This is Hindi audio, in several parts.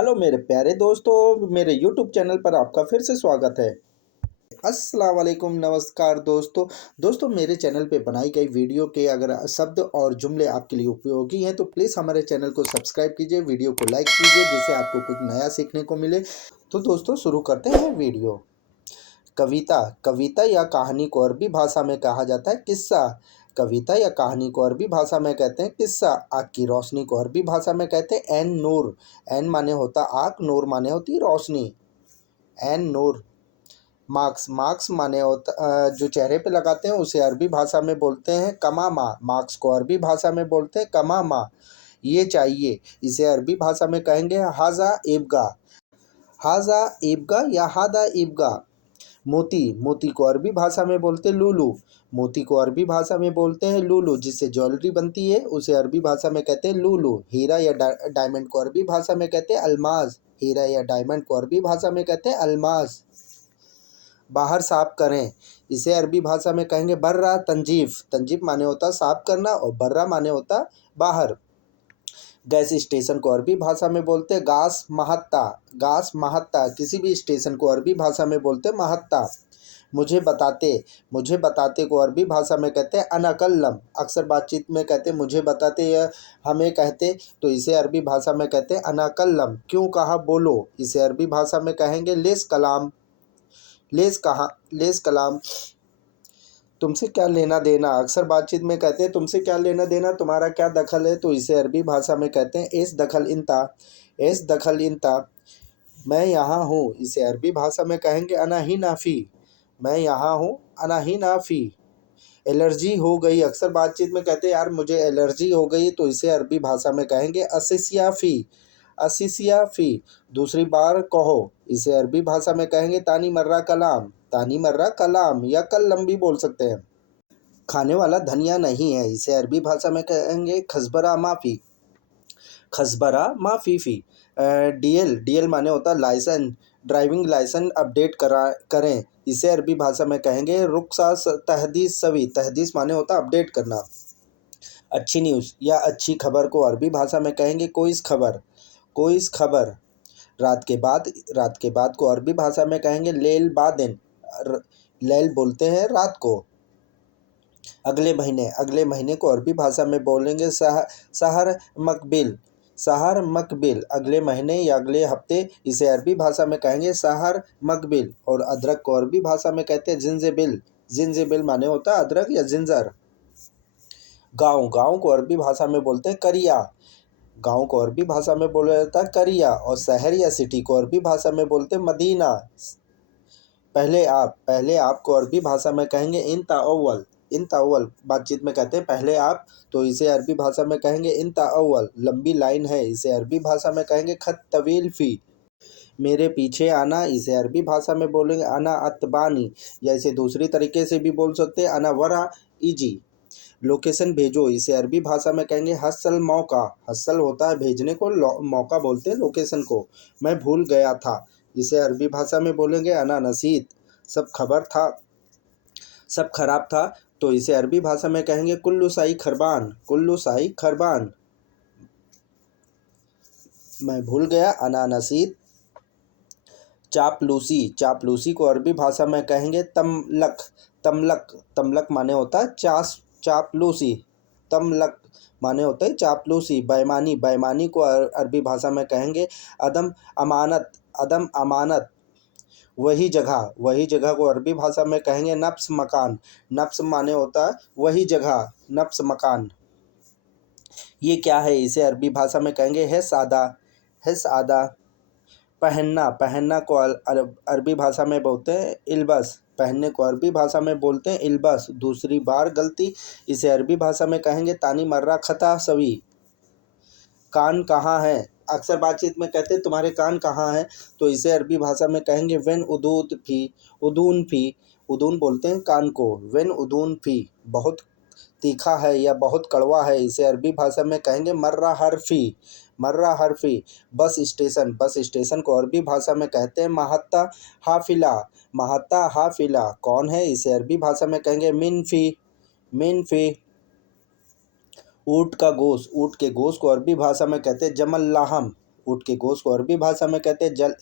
हेलो मेरे प्यारे दोस्तों, मेरे यूट्यूब चैनल पर आपका फिर से स्वागत है। अस्सलाम वालेकुम, नमस्कार दोस्तों मेरे चैनल पे बनाई गई वीडियो के अगर शब्द और जुमले आपके लिए उपयोगी हैं तो प्लीज़ हमारे चैनल को सब्सक्राइब कीजिए, वीडियो को लाइक कीजिए जिससे आपको कुछ नया सीखने को मिले। तो दोस्तों शुरू करते हैं वीडियो। कविता कविता या कहानी को अरबी भाषा में कहा जाता है किस्सा। कविता या कहानी को अरबी भाषा में कहते हैं किस्सा। आग की रोशनी को अरबी भाषा में कहते हैं एन नूर। एन माने होता आग, नूर माने होती रोशनी, एन नूर। मार्क्स मार्क्स माने होता जो चेहरे पे लगाते हैं उसे अरबी भाषा में बोलते हैं कमामा। मार्क्स को अरबी भाषा में बोलते हैं कमामा। ये चाहिए, इसे अरबी भाषा में कहेंगे हाजा ईबगा। हाजा ईबगा या हादा ईबगा। मोती मोती को अरबी भाषा में बोलते हैं लूलू। मोती को अरबी भाषा में बोलते हैं लूलू। जिससे ज्वेलरी बनती है उसे अरबी भाषा में कहते हैं लूलू। हीरा या डायमंड को अरबी भाषा में कहते हैं अल्मास। हीरा या डायमंड को अरबी भाषा में कहते हैं अल्मास। बाहर साफ करें, इसे अरबी भाषा में कहेंगे बर्रा तंजीफ। तंजीफ माने होता साफ करना और बर्रा माने होता बाहर। गैस स्टेशन को अरबी भाषा में बोलते हैं गास महत्ता। गास महत्ता। किसी भी स्टेशन को अरबी भाषा में बोलते हैं महत्ता। मुझे बताते को अरबी भाषा में कहते हैं अनकल्लम। अक्सर बातचीत में कहते हैं मुझे बताते या हमें कहते, तो इसे अरबी भाषा में कहते हैं अनकल्लम। क्यों कहा बोलो, इसे अरबी भाषा में कहेंगे लेस कलाम। लेस कलाम। तुमसे क्या लेना देना। अक्सर बातचीत में कहते हैं तुमसे क्या लेना देना, तुम्हारा क्या दखल है, तो इसे अरबी भाषा में कहते हैं एस दखल इंता। एस दखल इंता। मैं यहाँ हूँ, इसे अरबी भाषा में कहेंगे अना ही नाफ़ी। मैं यहाँ हूँ, अना ही नाफ़ी। एलर्जी हो गई। अक्सर बातचीत में कहते हैं यार मुझे एलर्जी हो गई, तो इसे अरबी भाषा में कहेंगे असिसियाफ़ी। असिसियाफ़ी। दूसरी बार कहो, इसे अरबी भाषा में कहेंगे तानी मर्रा कलाम। तानी मर्रा कलाम या कल्लम भी बोल सकते हैं। खाने वाला धनिया नहीं है, इसे अरबी भाषा में कहेंगे खसबरा माफ़ी। खसबरा माफ़ीफ़ी। डीएल डीएल माने होता लाइसेंस। ड्राइविंग लाइसेंस अपडेट करें, इसे अरबी भाषा में कहेंगे रुखसास तहदीस सवी। तहदीस माने होता अपडेट करना। अच्छी न्यूज़ या अच्छी खबर को अरबी भाषा में कहेंगे कोइस खबर। कोइस खबर। रात के बाद को अरबी भाषा में कहेंगे लेल बादिन। लेल बोलते हैं रात को। अगले महीने को अरबी भाषा में बोलेंगे सहर मकबिल। सहर मकबिल। अगले महीने या अगले हफ्ते, इसे अरबी भाषा में कहेंगे सहर मकबिल। और अदरक को अरबी भाषा में कहते हैं जिंजिबिल। जिंजिबिल माने होता है अदरक या जिंजर। गांव को अरबी भाषा में बोलते हैं करिया। गांव को अरबी भाषा में बोला जाता है करिया। और शहर या सिटी को अरबी भाषा में बोलते हैं मदीना। पहले आप को अरबी भाषा में कहेंगे इंता अव्वल। इंता अव्वल। बातचीत में कहते हैं पहले आप, तो इसे अरबी भाषा में कहेंगे इंता अव्वल। लंबी लाइन है, इसे अरबी भाषा में कहेंगे खत तवील फ़ी। मेरे पीछे आना, इसे अरबी भाषा में बोलेंगे अना अतबानी। या इसे दूसरी तरीके से भी बोल सकते हैं अना वरा इजी। लोकेशन भेजो, इसे अरबी भाषा में कहेंगे हसल मौका। हसल होता है भेजने को, मौका बोलते हैं लोकेशन को। मैं भूल गया था, इसे अरबी भाषा में बोलेंगे अना नसीत। सब खराब था, तो इसे अरबी भाषा में कहेंगे कुल्लू साई खरबान। कुल्लू साई खरबान। मैं भूल गया, अना नसीत। चापलूसी। चापलूसी को अरबी भाषा में कहेंगे तमलक। तमलक। तमलक माने होता है चापलूसी। तमलक माने होता है चापलूसी। बेईमानी। बेईमानी को अरबी भाषा में कहेंगे अदम अमानत। अदम अमानत। वही जगह को अरबी भाषा में कहेंगे नफ्स मकान। नफ्स माने होता है वही जगह, नफ्स मकान। ये क्या है, इसे अरबी भाषा में कहेंगे है सादा। है सादा। पहनना। पहनना को अरबी भाषा में बोलते हैं इल्बस। पहनने को अरबी भाषा में बोलते हैं इल्बस। दूसरी बार गलती, इसे अरबी भाषा में कहेंगे तानी मर्रा खता सवी। कान कहाँ है। अक्सर बातचीत में कहते हैं तुम्हारे कान कहाँ हैं, तो इसे अरबी भाषा में कहेंगे वेन उदूत फी। उदून फी। उदून बोलते हैं कान को। वेन उदून फी। बहुत तीखा है या बहुत कड़वा है, इसे अरबी भाषा में कहेंगे मर्रा हरफी। मर्रा हरफी। Bus station. बस स्टेशन को अरबी भाषा में कहते हैं महत्ता हाफिला। महत्ता हाफिला। कौन है, इसे अरबी भाषा में कहेंगे मिनफी। मिनफी। ऊँट का गोश्त। ऊँट के गोश्त को अरबी भाषा में कहते हैं जमल लाहम। ऊँट के गोश्त को अरबी भाषा में कहते हैं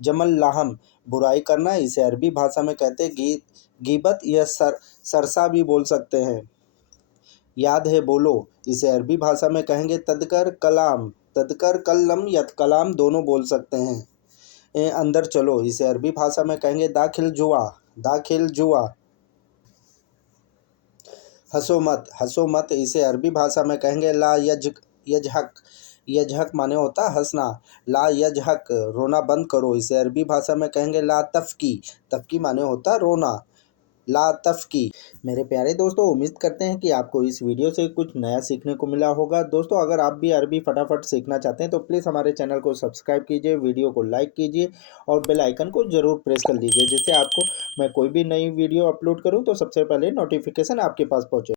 जमल लाहम। बुराई करना, इसे अरबी भाषा में कहते हैं गीबत या सरसा भी बोल सकते हैं। याद है बोलो, इसे अरबी भाषा में कहेंगे तदकर कलाम। तदकर कलम या कलाम दोनों बोल सकते हैं। अंदर चलो, इसे अरबी भाषा में कहेंगे दाखिल जुआ। दाखिल जुआ। हंसो मत। हंसो मत, इसे अरबी भाषा में कहेंगे ला यजहक। यजहक माने होता हंसना। ला यजहक, रोना बंद करो, इसे अरबी भाषा में कहेंगे ला तफकी। तफकी माने होता रोना। ला तफकी। मेरे प्यारे दोस्तों, उम्मीद करते हैं कि आपको इस वीडियो से कुछ नया सीखने को मिला होगा। दोस्तों, अगर आप भी अरबी फटाफट सीखना चाहते हैं तो प्लीज़ हमारे चैनल को सब्सक्राइब कीजिए, वीडियो को लाइक कीजिए और बेल आइकन को ज़रूर प्रेस कर लीजिए, जिससे आपको मैं कोई भी नई वीडियो अपलोड करूं तो सबसे पहले नोटिफिकेशन आपके पास पहुंचे।